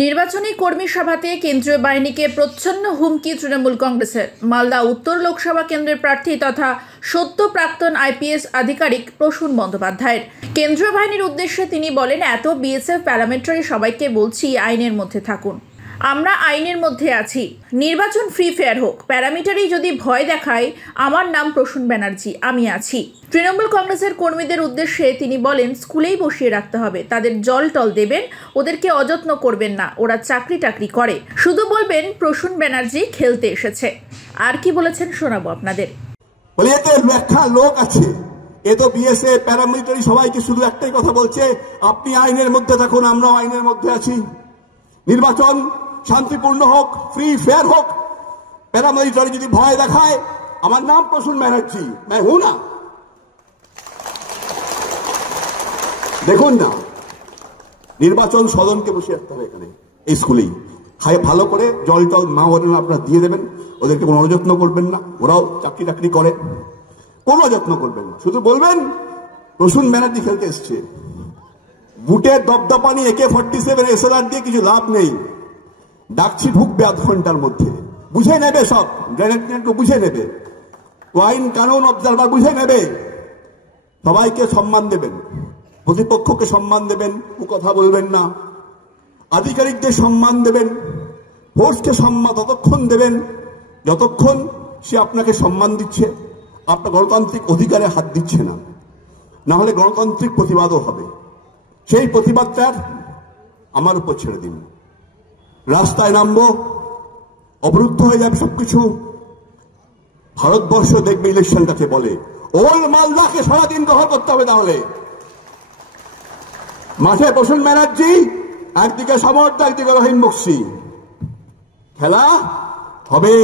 নির্বাচনী কর্মী সভাতে কেন্দ্রীয় বাহিনীকে প্রচ্ছন্ন হুমকি তৃণমূল কংগ্রেসের। মালদা উত্তর লোকসভা কেন্দ্রের প্রার্থী তথা সদ্য প্রাক্তন আইপিএস আধিকারিক প্রসূন বন্দ্যোপাধ্যায়ের। কেন্দ্রীয় বাহিনীর উদ্দেশ্যে তিনি বলেন, এত বিএসএফ প্যারামিলিটারি সবাইকে বলছি আইনের মধ্যে থাকুন, আমরা আইনের মধ্যে আছি, নির্বাচন ফ্রি ফেয়ার হোক, প্যারামিটারি যদি ভয় দেখায়, আমার নাম প্রসূন ব্যানার্জি, আমি আছি। তৃণমূল কংগ্রেসের কর্মীদের উদ্দেশ্যে তিনি বলেন, স্কুলেই বসিয়ে রাখতে হবে, তাদের জল টল দেবেন, ওদেরকে অযত্ন করবেন না, ওরা চাকরি টাকরি করে, শুধু বলবেন প্রসূন ব্যানার্জি খেলতে এসেছে। আর কি বলেছেন শোনাবো আপনাদের। লোক আছে, এ তো বিএসএফ প্যারামিলিটারি সবাইকে শুধু একটাই কথা বলছে, আপনি আইনের মধ্যে থাকুন, আমরাও আইনের মধ্যে আছি, নির্বাচন শান্তিপূর্ণ হোক, ফ্রি ফেয়ার হোক, প্যারামিলিটারি যদি ভয় দেখায়, আমার নাম প্রসূন ব্যানার্জি, मैं हूं ना। দেখুন না, নির্বাচন সদনকে বসে রাখতে হবে এখানে, এই স্কুলেই খায় ভালো করে জল টল মা ওরা আপনারা দিয়ে দেবেন, ওদেরকে কোনো অযত্ন করবেন না, ওরাও চাকরি টাকরি করে, কোনো যত্ন করবেন না, শুধু বলবেন প্রসূন ব্যানার্জি খেলতে এসছে। বুটের দপদপানি AK-47 SLR দিয়ে কিছু লাভ নেই, ডাকছি ঢুকবে আধ ঘন্টার মধ্যে, বুঝে নেবে, সব গ্রেনেড বুঝে নেবে, আইন কানুন অবজারভার বুঝে নেবে, সবাইকে সম্মান দেবেন, প্রতিপক্ষকে সম্মান দেবেন, ও কথা বলবেন না, আধিকারিকদের সম্মান দেবেন, ফোর্সকে সম্মান ততক্ষণ দেবেন যতক্ষণ সে আপনাকে সম্মান দিচ্ছে, আপনার গণতান্ত্রিক অধিকারে হাত দিচ্ছে না, না হলে গণতান্ত্রিক প্রতিবাদও হবে। সেই প্রতিবাদটা আমার উপর ছেড়ে দিন, রাস্তায় নামবো, অবরুদ্ধ হয়ে যাবে সবকিছু, ভারতবর্ষ দেখবে ইলেকশনটাকে বলে, ওল্ড মালদাকে সারাদিন দখল করতে হবে, তাহলে মাঠে প্রসূন ব্যানার্জি, একদিকে সমর্থ, একদিকে রহিম বক্সি, খেলা হবে।